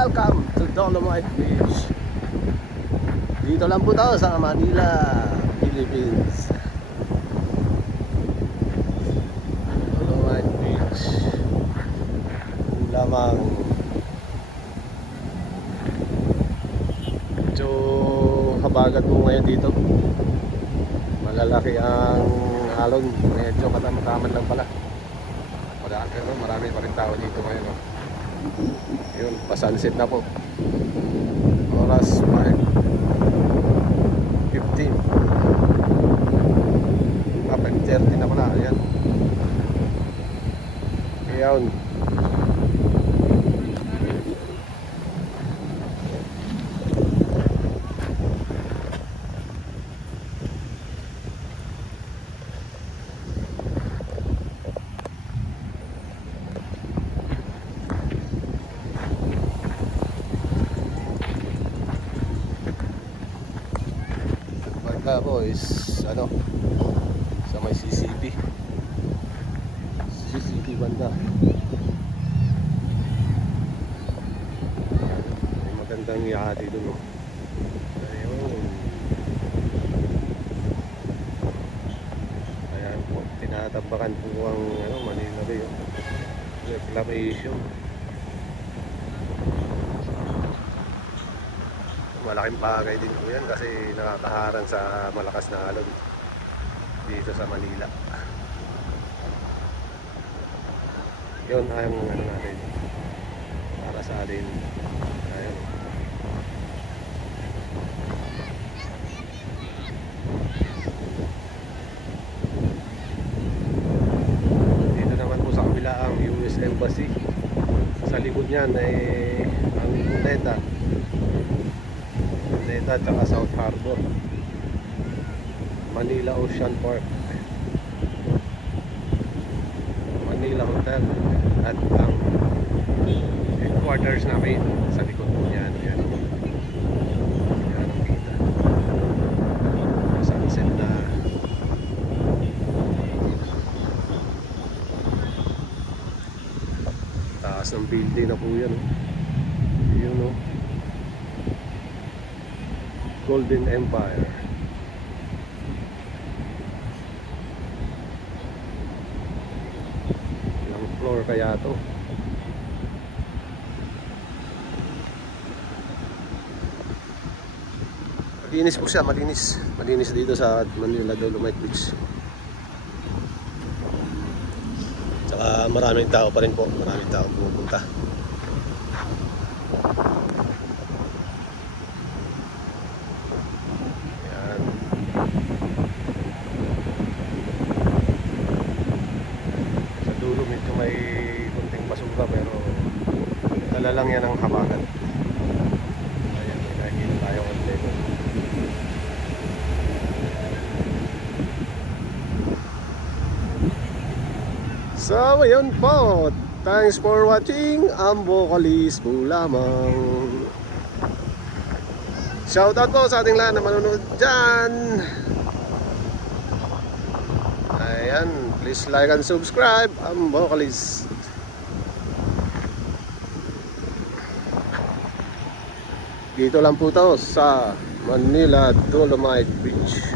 welcome to Dolomite Beach. Dito lang po tayo sa Manila, Philippines. Dolomite Beach. Yung lamang medyo habagat po ngayon dito. Malalaki ang alon. Medyo matamaman lang pala. Pero marami pa rin tao dito ngayon, no? Yun, pa-sunset na po. Oras 5:15. 5:30 na pala. Ayan. Ayan. Po is ano sa may CCP banda. May magandang yati doon, no? Ayun. Ayan po, tinatambakan po ang ano, Manila Bay, oh. Reclamation. Malaking bagay din po yan kasi nakakaharang sa malakas na alon dito sa Manila. Yun ang ano natin para sa alin. Ayun. Dito naman po sa kabila ang US Embassy. Sa likod niyan ay ang Cuneta at saka South Harbor, Manila Ocean Park, Manila Hotel, at ang headquarters namin sa likod po niyan. Yan ang kita. Sunset na. Taas ng building na po yan, yun, no? Golden Empire. Ilang floor kaya to? Malinis po siya, malinis. Malinis dito sa Manila Dolomite Beach. Tsaka maraming tao pa rin po. Maraming tao pumupunta. Medyo may kunting basura pero dala lang yan ang habagat. Ayan, may nakikita tayo konti. So ayun po, thanks for watching. Ang Vocalist po lamang. Shoutout po sa ating lahat na manonood dyan. Ayan, please like and subscribe. Ang Vocalist. Dito lang po ito sa Manila Dolomite Beach.